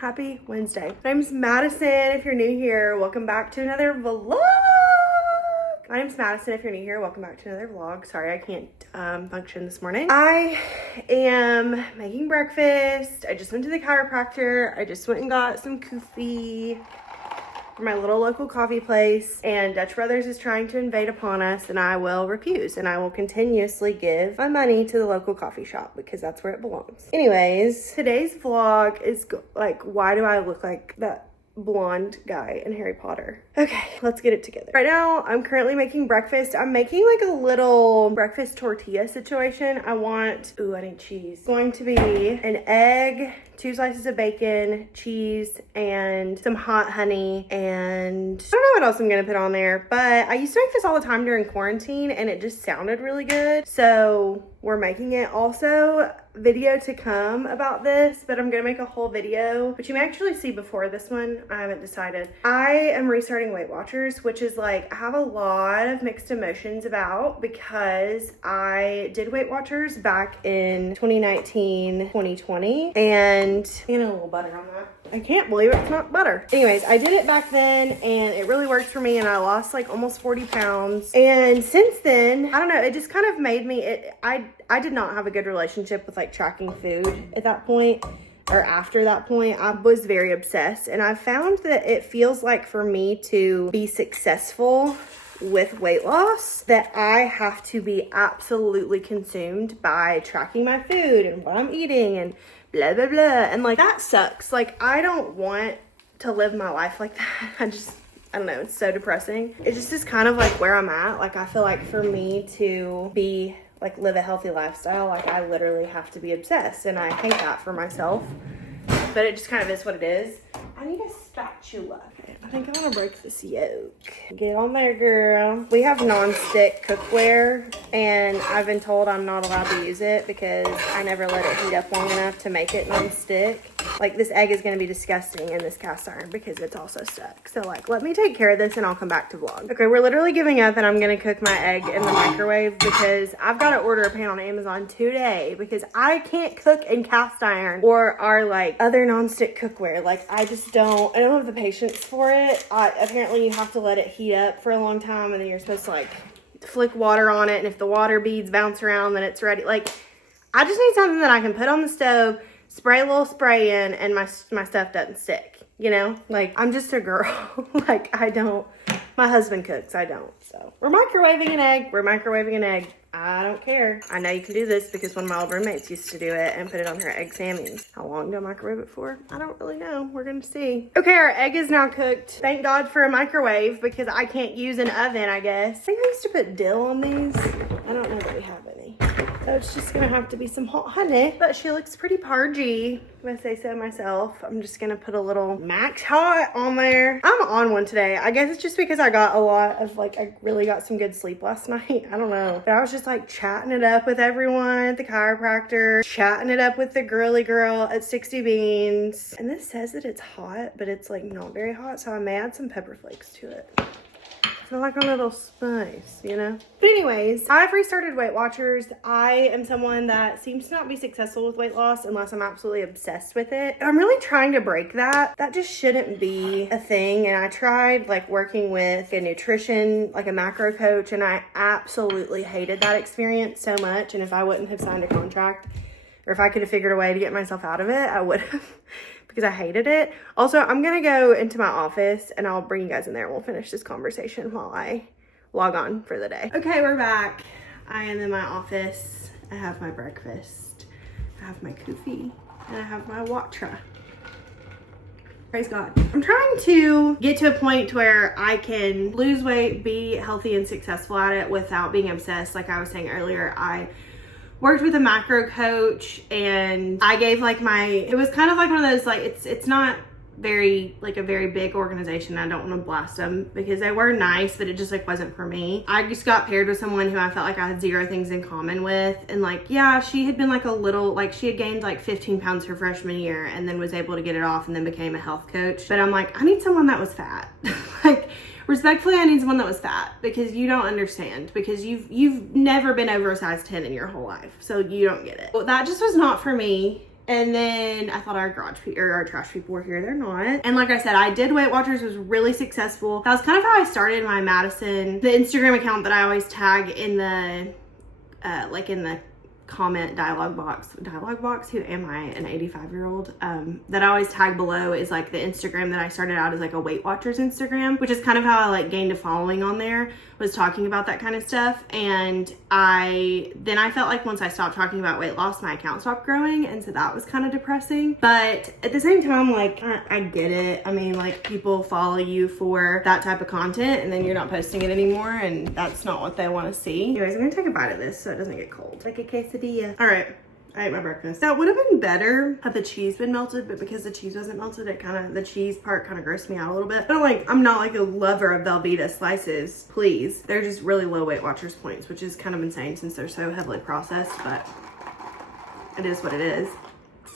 Happy Wednesday. My name's Madison. If you're new here, welcome back to another vlog. My name's Madison. If you're new here, welcome back to another vlog. Sorry, I can't function this morning. I am making breakfast. I just went to the chiropractor. I just went and got some coffee from my little local coffee place, and Dutch Brothers is trying to invade upon us, and I will refuse, and I will continuously give my money to the local coffee shop because that's where it belongs. Anyways, today's vlog is like, why do I look like that blonde guy in Harry Potter? Okay, let's get it together. Right now, I'm currently making breakfast. I'm making like a little breakfast tortilla situation. I need cheese. It's going to be an egg, 2 slices of bacon, cheese, and some hot honey, and I don't know what else I'm gonna put on there, but I used to make this all the time during quarantine and it just sounded really good, so we're making it. Also, video to come about this, but I'm gonna make a whole video, which you may actually see before this one. I haven't decided. I am restarting Weight Watchers, which is like, I have a lot of mixed emotions about, because I did Weight Watchers back in 2019, 2020, and you know, a little butter on that. I can't believe it's not butter. Anyways, I did it back then and it really worked for me, and I lost like almost 40 pounds. And since then, I don't know, it just kind of made me, I did not have a good relationship with like tracking food at that point, or after that point. I was very obsessed, and I found that it feels like for me to be successful with weight loss, that I have to be absolutely consumed by tracking my food and what I'm eating and blah, blah, blah. And like, that sucks. Like, I don't want to live my life like that. I don't know, it's so depressing. It just is kind of like where I'm at. Like, I feel like for me to be, like, live a healthy lifestyle, like, I literally have to be obsessed, and I hate that for myself. But it just kind of is what it is. I need a spatula. Okay, I think I want to break this yolk. Get on there, girl. We have non-stick cookware, and I've been told I'm not allowed to use it because I never let it heat up long enough to make it non-stick. Like, this egg is going to be disgusting in this cast iron because it's also stuck. So, like, let me take care of this and I'll come back to vlog. Okay, we're literally giving up, and I'm going to cook my egg in the microwave because I've got to order a pan on Amazon today because I can't cook in cast iron or our, like, other non-stick cookware. Like, I don't have the patience for it. Apparently you have to let it heat up for a long time, and then you're supposed to like flick water on it, and if the water beads bounce around, then it's ready. Like, I just need something that I can put on the stove, spray a little spray in, and my stuff doesn't stick, you know? Like, I'm just a girl. Like, my husband cooks, I don't. So we're microwaving an egg. I don't care. I know you can do this because one of my old roommates used to do it and put it on her egg sammies. How long do I microwave it for? I don't really know. We're gonna see. Okay, our egg is now cooked. Thank God for a microwave because I can't use an oven, I guess. I think I used to put dill on these. I don't know that we have any. So it's just gonna have to be some hot honey. But she looks pretty pargy, if I say so myself. I'm just gonna put a little Max Hot on there. I'm on one today. I guess it's just because I got a lot of, like, I really got some good sleep last night. I don't know. But I was just like chatting it up with everyone at the chiropractor, chatting it up with the girly girl at 60 Beans. And this says that it's hot, but it's like not very hot, so I may add some pepper flakes to it. I like a little spice, you know? But anyways, I've restarted Weight Watchers. I am someone that seems to not be successful with weight loss unless I'm absolutely obsessed with it. I'm really trying to break that. That just shouldn't be a thing. And I tried like working with a nutrition, like a macro coach, and I absolutely hated that experience so much. And if I wouldn't have signed a contract, or if I could have figured a way to get myself out of it, I would have. Because I hated it. Also, I'm gonna go into my office and I'll bring you guys in there and we'll finish this conversation while I log on for the day. Okay, we're back. I am in my office. I have my breakfast. I have my coffee and I have my Watra. Praise God. I'm trying to get to a point where I can lose weight, be healthy and successful at it without being obsessed. Like I was saying earlier, I worked with a macro coach, and I gave like it was kind of like one of those, like, it's not very, like, a very big organization. I don't want to blast them because they were nice, but it just like wasn't for me. I just got paired with someone who I felt like I had zero things in common with, and like, yeah, she had been like a little, like, she had gained like 15 pounds her freshman year and then was able to get it off and then became a health coach. But I'm like, I need someone that was fat. Like, respectfully, I need someone that was fat, because you don't understand, because you've never been over a size 10 in your whole life, so you don't get it. Well, that just was not for me. And then I thought our our trash people were here. They're not. And like I said, I did Weight Watchers, was really successful. That was kind of how I started my Madison, the Instagram account that I always tag in the, like in the comment dialogue box. Who am I? An 85-year-old? That I always tag below is like the Instagram that I started out as like a Weight Watchers Instagram, which is kind of how I like gained a following on there, was talking about that kind of stuff. And I felt like once I stopped talking about weight loss, my account stopped growing, and so that was kind of depressing. But at the same time, like I get it. I mean, like people follow you for that type of content and then you're not posting it anymore, and that's not what they want to see. Anyways, I'm gonna take a bite of this so it doesn't get cold. Like a quesadilla. All right, I ate my breakfast. That would have been better had the cheese been melted, but because the cheese wasn't melted, the cheese part kind of grossed me out a little bit. But I'm not like a lover of Velveeta slices, please. They're just really low Weight Watchers points, which is kind of insane since they're so heavily processed, but it is what it is.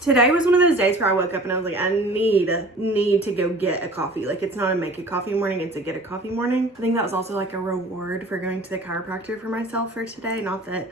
Today was one of those days where I woke up and I was like, I need to go get a coffee. Like, it's not a make a coffee morning, it's a get a coffee morning. I think that was also like a reward for going to the chiropractor for myself for today. Not that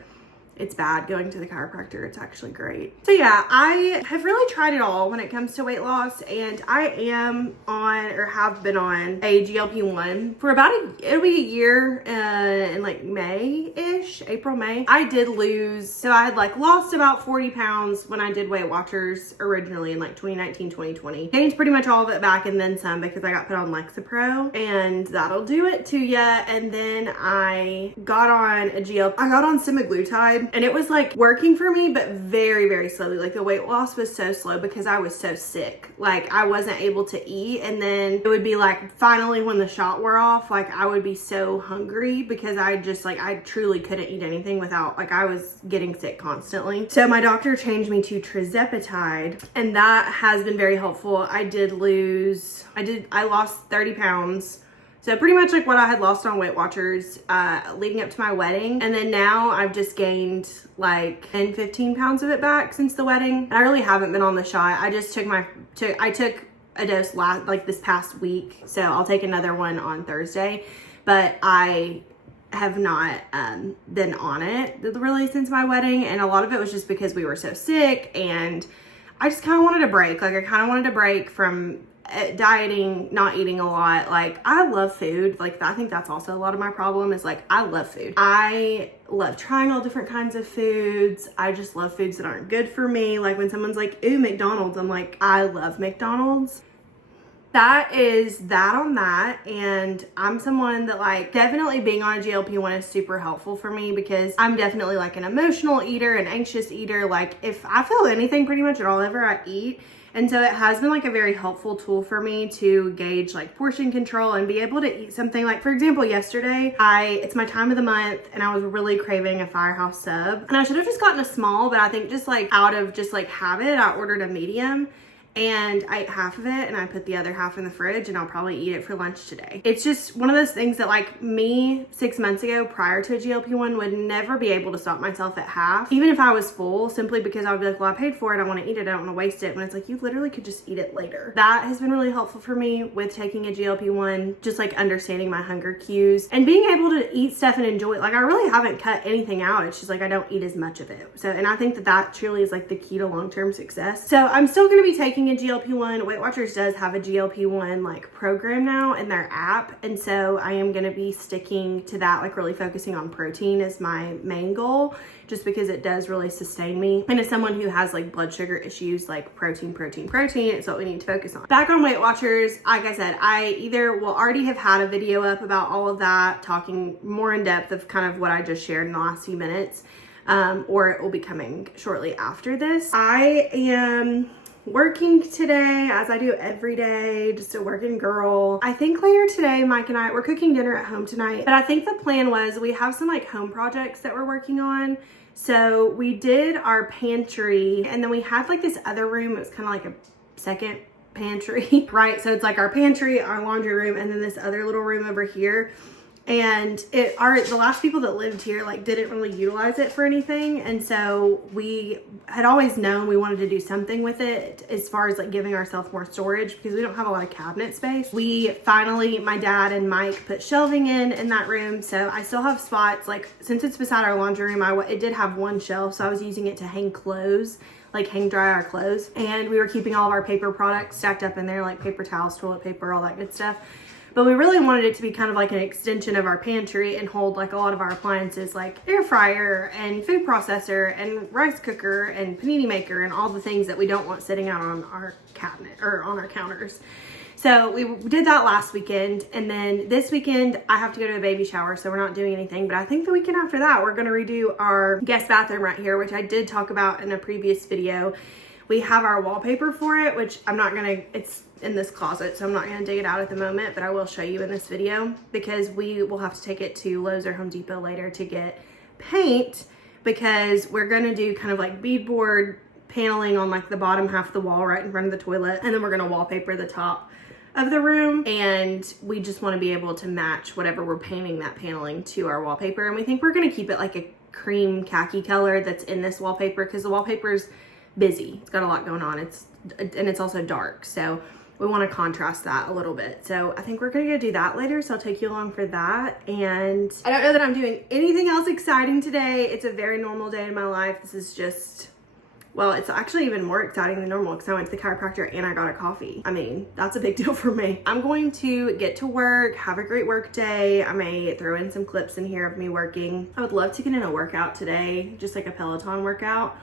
it's bad going to the chiropractor, it's actually great. So yeah, I have really tried it all when it comes to weight loss, and I am on, or have been on, a GLP-1 for about it'll be a year in like May-ish, April, May. I did lose, so I had like lost about 40 pounds when I did Weight Watchers originally in like 2019, 2020. Gained pretty much all of it back and then some because I got put on Lexapro, and that'll do it to ya. And then I got on I got on semaglutide, and it was like working for me, but very, very slowly. Like the weight loss was so slow because I was so sick. Like I wasn't able to eat, and then it would be like finally when the shot wore off, like I would be so hungry because I just like, I truly couldn't eat anything without, like I was getting sick constantly. So my doctor changed me to tirzepatide, and that has been very helpful. I lost 30 pounds. So pretty much like what I had lost on Weight Watchers leading up to my wedding. And then now I've just gained like 10, 15 pounds of it back since the wedding. And I really haven't been on the shot. I just took I took a dose this past week. So I'll take another one on Thursday. But I have not been on it really since my wedding. And a lot of it was just because we were so sick, and I just kind of wanted a break. Like I kind of wanted a break from dieting, not eating a lot. Like I love food. Like I think that's also a lot of my problem is like I love food. I love trying all different kinds of foods. I just love foods that aren't good for me. Like when someone's like, ooh, McDonald's, I'm like, I love McDonald's. That is that on that. And I'm someone that like definitely being on a GLP-1 is super helpful for me because I'm definitely like an emotional eater, an anxious eater. Like if I feel anything pretty much at all ever, I eat. And so it has been like a very helpful tool for me to gauge like portion control and be able to eat something. Like for example, yesterday, it's my time of the month and I was really craving a Firehouse sub. And I should have just gotten a small, but I think just like out of just like habit, I ordered a medium. And I ate half of it and I put the other half in the fridge, and I'll probably eat it for lunch today. It's just one of those things that like me 6 months ago prior to a GLP-1 would never be able to stop myself at half, even if I was full, simply because I would be like, well, I paid for it, I want to eat it, I don't want to waste it. When it's like, you literally could just eat it later. That has been really helpful for me with taking a GLP-1, just like understanding my hunger cues and being able to eat stuff and enjoy it. Like I really haven't cut anything out. It's just like I don't eat as much of it. So, and I think that that truly is like the key to long-term success. So I'm still going to be taking a GLP-1. Weight Watchers does have a GLP-1 like program now in their app, and so I am going to be sticking to that, like really focusing on protein as my main goal, just because it does really sustain me. And as someone who has like blood sugar issues, like protein is what we need to focus on. Back on Weight Watchers, like I said, I either will already have had a video up about all of that, talking more in depth of kind of what I just shared in the last few minutes, or it will be coming shortly after this. I am working today, as I do every day, just a working girl. I think later today, Mike and we're cooking dinner at home tonight, but I think the plan was we have some like home projects that we're working on. So we did our pantry, and then we had like this other room. It was kind of like a second pantry, right? So it's like our pantry, our laundry room, and then this other little room over here. And the last people that lived here like didn't really utilize it for anything, and so we had always known we wanted to do something with it as far as like giving ourselves more storage, because we don't have a lot of cabinet space. We finally, my dad and Mike put shelving in that room, so I still have spots. Like since it's beside our laundry room, it did have one shelf, so I was using it to hang clothes like hang dry our clothes. And we were keeping all of our paper products stacked up in there, like paper towels, toilet paper, all that good stuff. But we really wanted it to be kind of like an extension of our pantry and hold like a lot of our appliances, like air fryer and food processor and rice cooker and panini maker and all the things that we don't want sitting out on our cabinet or on our counters. So we did that last weekend, and then this weekend I have to go to a baby shower, so we're not doing anything. But I think the weekend after that, we're gonna redo our guest bathroom right here, which I did talk about in a previous video. We have our wallpaper for it, which it's in this closet, so I'm not gonna dig it out at the moment, but I will show you in this video because we will have to take it to Lowe's or Home Depot later to get paint, because we're gonna do kind of like beadboard paneling on like the bottom half of the wall right in front of the toilet, and then we're gonna wallpaper the top of the room, and we just want to be able to match whatever we're painting that paneling to our wallpaper. And we think we're going to keep it like a cream khaki color that's in this wallpaper, because the wallpaper's busy, it's got a lot going on, it's also dark, so we want to contrast that a little bit. So I think we're gonna go do that later, so I'll take you along for that. And I don't know that I'm doing anything else exciting today. It's a very normal day in my life. This is just, well, it's actually even more exciting than normal because I went to the chiropractor and I got a coffee. I mean, that's a big deal for me. I'm going to get to work, have a great work day. I may throw in some clips in here of me working. I would love to get in a workout today, just like a Peloton workout.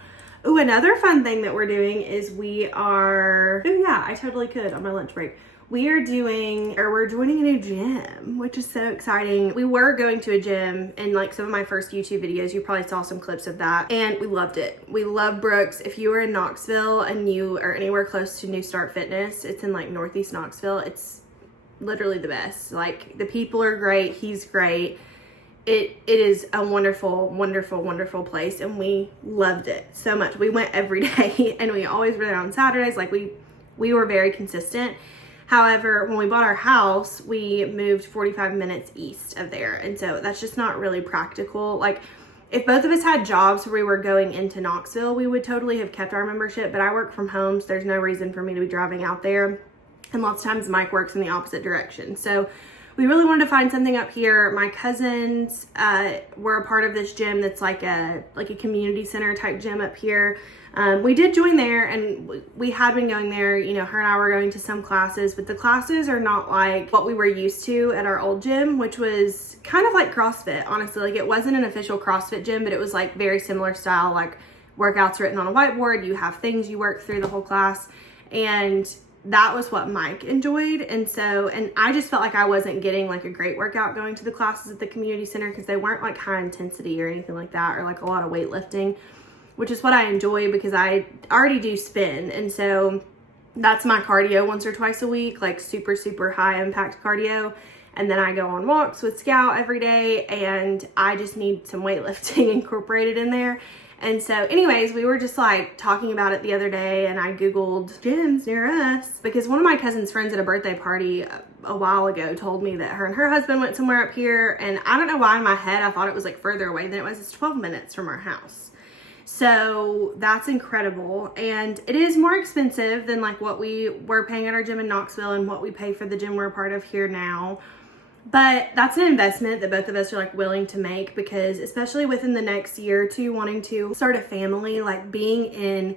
Ooh, another fun thing that we're doing is oh yeah, I totally could on my lunch break. We're joining a new gym, which is so exciting. We were going to a gym in like some of my first YouTube videos. You probably saw some clips of that, and we loved it. We love Brooks. If you are in Knoxville and you are anywhere close to New Start Fitness, it's in like Northeast Knoxville. It's literally the best. Like, the people are great. He's great. It is a wonderful, wonderful, wonderful place, and we loved it so much. We went every day, and we always were there on Saturdays. Like, we were very consistent. However, when we bought our house, we moved 45 minutes east of there. And so that's just not really practical. Like, if both of us had jobs where we were going into Knoxville, we would totally have kept our membership. But I work from home, so there's no reason for me to be driving out there. And lots of times Mike works in the opposite direction. So we really wanted to find something up here. My cousins were a part of this gym that's like a community center type gym up here. We did join there, and we had been going there. You know, her and I were going to some classes, but the classes are not like what we were used to at our old gym, which was kind of like CrossFit, honestly. Like, it wasn't an official CrossFit gym, but it was like very similar style, like workouts written on a whiteboard. You have things you work through the whole class, and that was what Mike enjoyed. And I just felt like I wasn't getting like a great workout going to the classes at the community center, because they weren't like high intensity or anything like that, or like a lot of weightlifting, which is what I enjoy because I already do spin. And so that's my cardio once or twice a week, like super, super high impact cardio. And then I go on walks with Scout every day, and I just need some weightlifting incorporated in there. And so anyways, we were just like talking about it the other day, and I Googled gyms near us because one of my cousin's friends at a birthday party a while ago told me that her and her husband went somewhere up here. And I don't know why in my head I thought it was like further away than it was. It's 12 minutes from our house. So that's incredible. And it is more expensive than like what we were paying at our gym in Knoxville and what we pay for the gym we're a part of here now. But that's an investment that both of us are like willing to make, because especially within the next year or two, wanting to start a family, like being in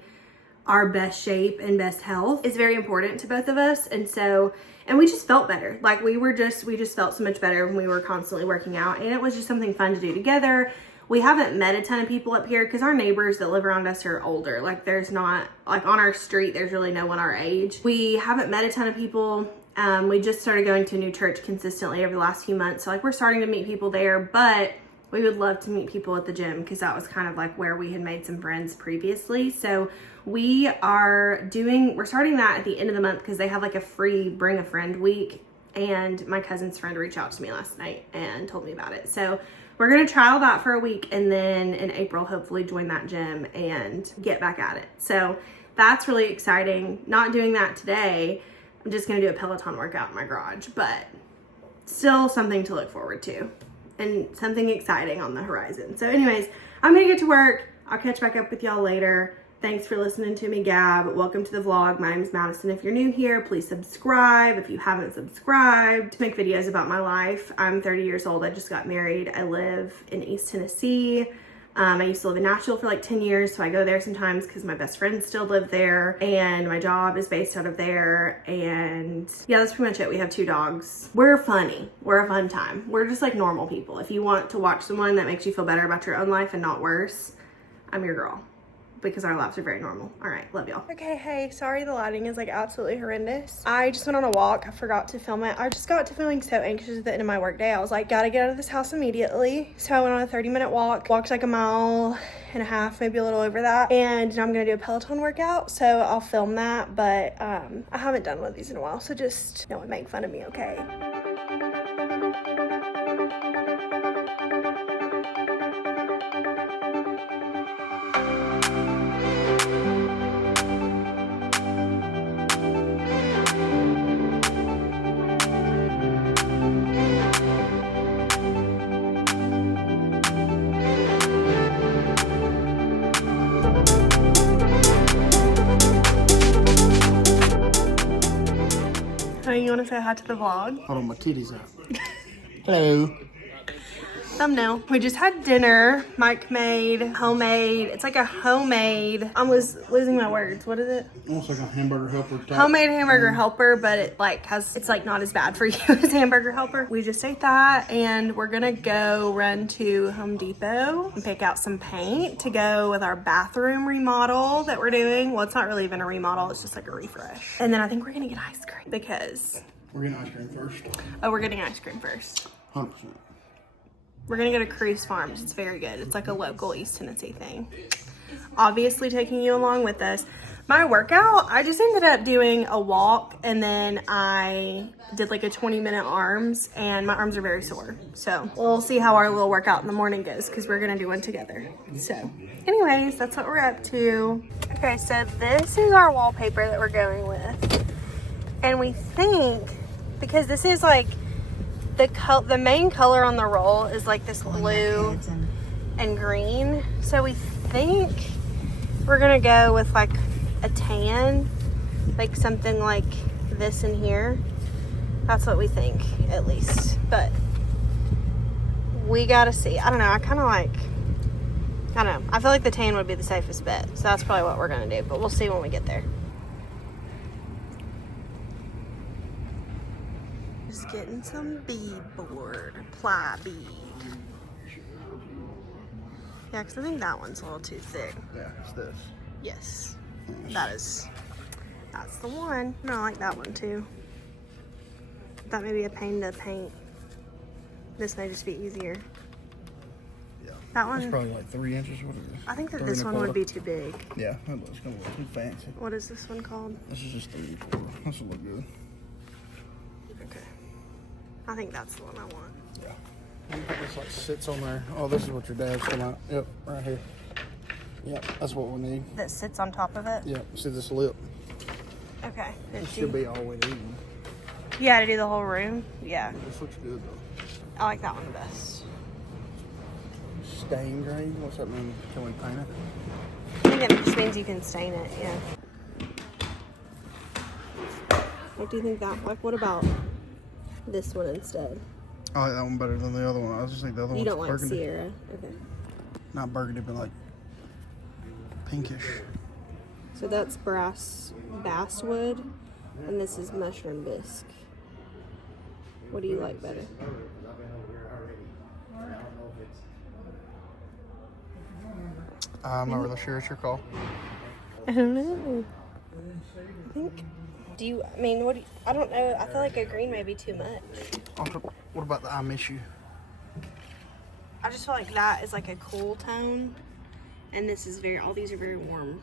our best shape and best health is very important to both of us. And we just felt better. Like we just felt so much better when we were constantly working out, and it was just something fun to do together. We haven't met a ton of people up here because our neighbors that live around us are older. Like, there's not, like on our street, there's really no one our age. We haven't met a ton of people. We just started going to a new church consistently over the last few months. So like, we're starting to meet people there, but we would love to meet people at the gym because that was kind of like where we had made some friends previously. So we're starting that at the end of the month because they have like a free bring a friend week. And my cousin's friend reached out to me last night and told me about it. So we're going to trial that for a week, and then in April, hopefully join that gym and get back at it. So that's really exciting. Not doing that today. I'm just going to do a Peloton workout in my garage, but still something to look forward to and something exciting on the horizon. So anyways, I'm going to get to work. I'll catch back up with y'all later. Thanks for listening to me gab. Welcome to the vlog. My name is Madison. If you're new here, please subscribe if you haven't subscribed. To make videos about my life. I'm 30 years old. I just got married. I live in East Tennessee. I used to live in Nashville for like 10 years, so I go there sometimes because my best friends still live there and my job is based out of there. And yeah, that's pretty much it. We have 2 dogs. We're funny. We're a fun time. We're just like normal people. If you want to watch someone that makes you feel better about your own life and not worse, I'm your girl. Because our lives are very normal. All right, love y'all. Okay, hey, sorry the lighting is like absolutely horrendous. I just went on a walk. I forgot to film it. I just got to feeling so anxious at the end of my workday. I was like, gotta get out of this house immediately. So I went on a 30-minute walk, walked like a mile and a half, maybe a little over that. And now I'm gonna do a Peloton workout. So I'll film that, but I haven't done one of these in a while. So just don't make fun of me, okay? You want to say hi to the vlog? Hold on, my titties out. Hello. Thumbnail. We just had dinner. Mike made homemade. It's like a homemade. I was losing my words. What is it? Almost like a hamburger helper type. Homemade hamburger helper, but it like has, it's like not as bad for you as hamburger helper. We just ate that and we're gonna go run to Home Depot and pick out some paint to go with our bathroom remodel that we're doing. Well, it's not really even a remodel. It's just like a refresh. And then I think we're gonna get ice cream because... We're getting ice cream first. Oh, we're getting ice cream first. 100%. We're gonna go to Cruise Farms. It's very good. It's like a local East Tennessee thing. Obviously taking you along with us. My workout, I just ended up doing a walk and then I did like a 20-minute arms and my arms are very sore. So we'll see how our little workout in the morning goes because we're gonna do one together. So anyways, that's what we're up to. Okay, so this is our wallpaper that we're going with. And we think, because this is like, the main color on the roll is like this blue and green. So we think we're gonna go with like a tan, like something like this in here. That's what we think, at least. But we gotta see. I don't know. I kind of like, I don't know. I feel like the tan would be the safest bet. So that's probably what we're gonna do. But we'll see when we get there. Just getting some beadboard, ply bead. Yeah, because I think that one's a little too thick. Yeah, it's this. Yes, that's the one. No, I like that one too. That may be a pain to paint. This may just be easier. Yeah. That one. It's probably like 3 inches. What is it? I think that this one would be too big. Yeah, it's gonna look too fancy. What is this one called? This is just 3/4. This will look good. Okay. I think that's the one I want. Yeah. This like sits on there. Oh, this is what your dad's come out. Yep, right here. Yep, that's what we need. That sits on top of it? Yep, see this lip? Okay. It should be all the way to even. Yeah, to do the whole room? Yeah. This looks good though. I like that one best. Stain grade? What's that mean? Can we paint it? I think it just means you can stain it, yeah. What do you think that, like, what about this one instead? I like that one better than the other one. I just think the other one's You don't like burgundy. Sierra? Okay. Not burgundy, but like pinkish. So that's basswood, and this is mushroom bisque. What do you like better? I'm not really sure. It's your call. I don't know. I think. Do you? I mean, what? I don't know. I feel like a green may be too much. What about the I miss you? I just feel like that is like a cool tone, and this is very. All these are very warm.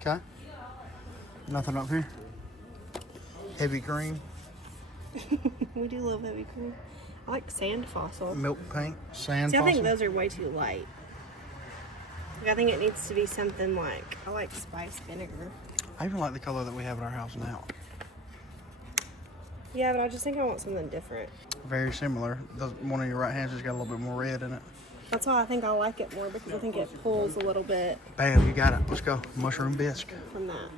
Okay. Nothing up here. Heavy cream. We do love heavy cream. I like sand fossil. Milk paint. Sand See, fossil. I think those are way too light. Like, I think it needs to be something like, I like spice vinegar. I even like the color that we have in our house now. Yeah, but I just think I want something different. Very similar. One of your right hands has got a little bit more red in it. That's why I think I like it more, because I think it pulls a little bit. Bam, you got it. Let's go. Mushroom bisque. From that.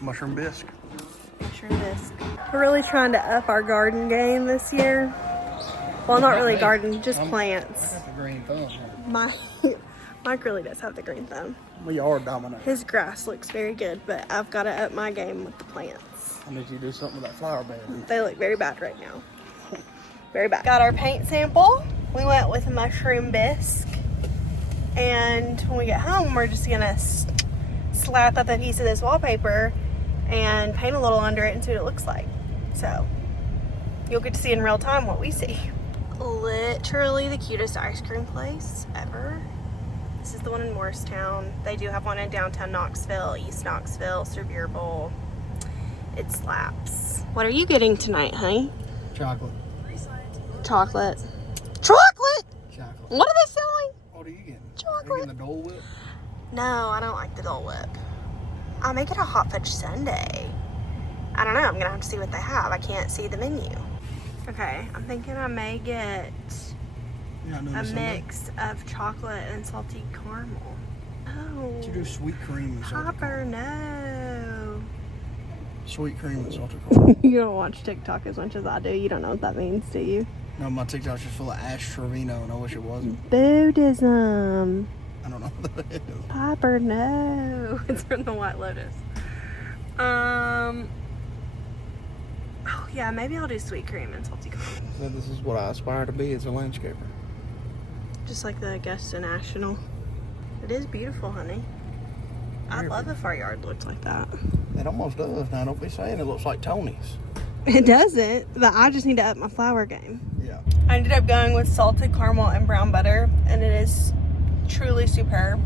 Mushroom bisque. Mushroom bisque. We're really trying to up our garden game this year. Well, not really garden, just plants. I got the green thumb. Mike really does have the green thumb. We are dominant. His grass looks very good, but I've got to up my game with the plants. I need you to do something with that flower bed. They look very bad right now. Very bad. Got our paint sample. We went with mushroom bisque. And when we get home, we're just gonna slap up a piece of this wallpaper and paint a little under it and see what it looks like. So you'll get to see in real time what we see. Literally the cutest ice cream place ever. This is the one in Morristown. They do have one in downtown Knoxville, East Knoxville, Sevier Bowl. It slaps. What are you getting tonight, honey? Chocolate. Chocolate. Chocolate? Chocolate. What are they selling? What are you getting? Chocolate. Are you getting the Dole Whip? No, I don't like the Dole Whip. I'll make it a hot fudge sundae. I don't know. I'm gonna have to see what they have. I can't see the menu. Okay, I'm thinking I may get a mix of chocolate and salty caramel. Oh. Did you do sweet cream and salted Hopper, no. Sweet cream and salted caramel. You don't watch TikTok as much as I do. You don't know what that means, do you? No, my TikTok's just full of Ash Trevino, and I wish it wasn't. Buddhism. I don't know what that is. Popper, no. It's from the White Lotus. Oh yeah, maybe I'll do sweet cream and salty caramel. So this is what I aspire to be as a landscaper. Just like the Augusta National. It is beautiful, honey. I love if our yard looks like that. It almost does. Now, don't be saying it looks like Tony's. It doesn't, but I just need to up my flower game. Yeah. I ended up going with salted caramel and brown butter, and it is truly superb.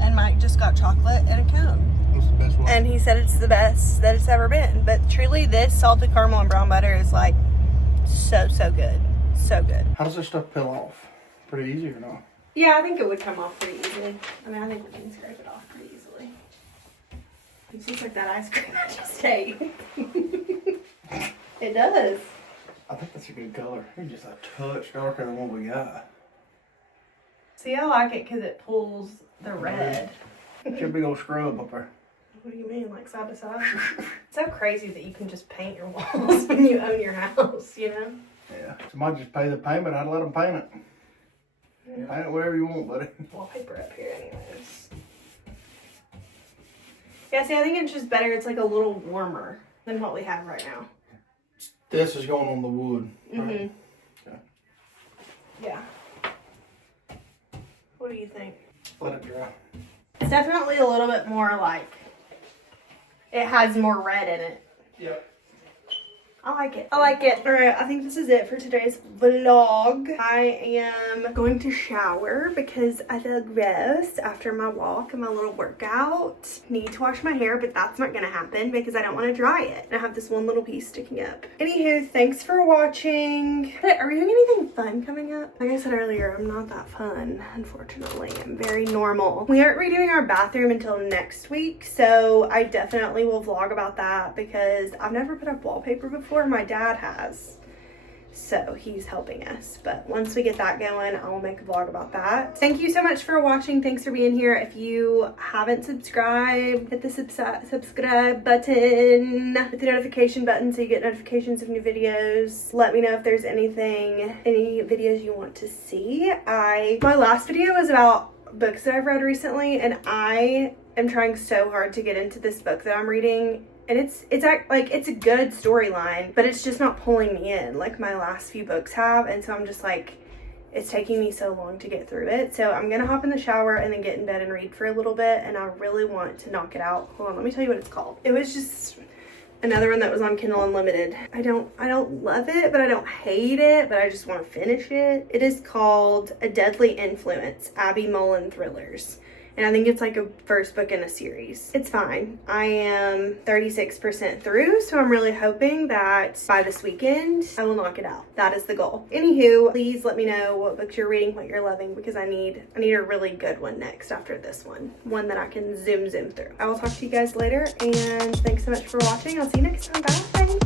And Mike just got chocolate and a cone. It's the best one. And he said it's the best that it's ever been. But truly, this salted caramel and brown butter is like so good. So good. How does this stuff peel off? Pretty easy or not? Yeah, I think it would come off pretty easily. I mean, I think we can scrape it off pretty easily. It tastes like that ice cream I just ate. It does. I think that's a good color. It's just a touch darker than what we got. See, I like it because it pulls the red. It's a big old scrub up there. What do you mean, like side to side? It's so crazy that you can just paint your walls when you own your house, you know? Yeah. Somebody just pay the payment. I'd let them paint it. Yeah. Paint it wherever you want, buddy. Wallpaper up here anyways. Yeah, see, I think it's just better. It's like a little warmer than what we have right now. This is going on the wood. Mm-hmm. Right? Okay. Yeah. What do you think? Let it dry. It's definitely a little bit more like, it has more red in it. Yep. I like it. I like it. All right, I think this is it for today's vlog. I am going to shower because I feel gross after my walk and my little workout. Need to wash my hair, but that's not gonna happen because I don't want to dry it. And I have this one little piece sticking up. Anywho, thanks for watching. Are we doing anything fun coming up? Like I said earlier, I'm not that fun, unfortunately. I'm very normal. We aren't redoing our bathroom until next week, so I definitely will vlog about that because I've never put up wallpaper before. My dad has, so he's helping us, but once we get that going, I'll make a vlog about that. Thank you so much for watching. Thanks for being here. If you haven't subscribed, hit the subscribe button, hit the notification button so you get notifications of new videos. Let me know if there's any videos you want to see. My last video was about books that I've read recently, and I am trying so hard to get into this book that I'm reading. And it's a good storyline, but it's just not pulling me in like my last few books have. And so I'm just like, it's taking me so long to get through it. So I'm gonna hop in the shower and then get in bed and read for a little bit. And I really want to knock it out. Hold on, let me tell you what it's called. It was just another one that was on Kindle Unlimited. I don't love it, but I don't hate it, but I just want to finish it. It is called A Deadly Influence, Abby Mullen Thrillers. And I think it's like a first book in a series. It's fine. I am 36% through, so I'm really hoping that by this weekend, I will knock it out. That is the goal. Anywho, please let me know what books you're reading, what you're loving, because I need a really good one next after this one. One that I can zoom through. I will talk to you guys later, and thanks so much for watching. I'll see you next time. Bye.